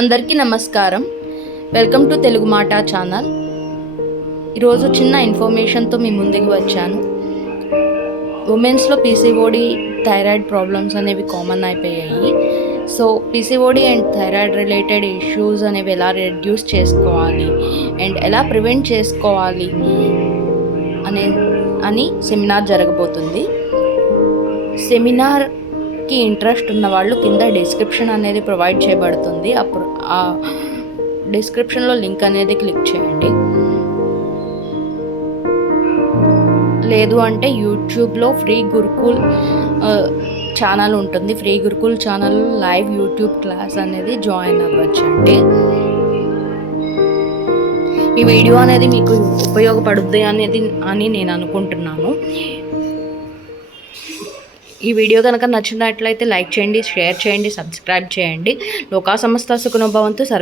అందరికీ నమస్కారం. Welcome to Telugu మాట ఛానల్. ఈరోజు చిన్న ఇన్ఫర్మేషన్తో మీ ముందుకు వచ్చాను. ఉమెన్స్లో పీసీఓడి థైరాయిడ్ ప్రాబ్లమ్స్ అనేవి కామన్ అయిపోయాయి. So PCOD and thyroid related issues అనేవి ఎలా రెడ్యూస్ చేసుకోవాలి అండ్ ఎలా ప్రివెంట్ చేసుకోవాలి అని సెమినార్ జరగబోతుంది. సెమినార్కి ఇంట్రెస్ట్ ఉన్న వాళ్ళు కింద డిస్క్రిప్షన్ అనేది ప్రొవైడ్ చేయబడుతుంది. ఆ డిస్క్రిప్షన్లో లింక్ అనేది క్లిక్ చేయండి. లేదు అంటే యూట్యూబ్లో ఫ్రీ గురుకుల్ ఛానల్ ఉంటుంది. Free Gurukul channel live YouTube class అనేది జాయిన్ అవ్వచ్చండి. ఈ వీడియో అనేది మీకు ఉపయోగపడుద్ది అని నేను అనుకుంటున్నాను. ఈ వీడియో కనుక నచ్చినట్లయితే లైక్ చేయండి, షేర్ చేయండి, సబ్స్క్రైబ్ చేయండి. లోకా సమస్త సుఖనోభవంతు.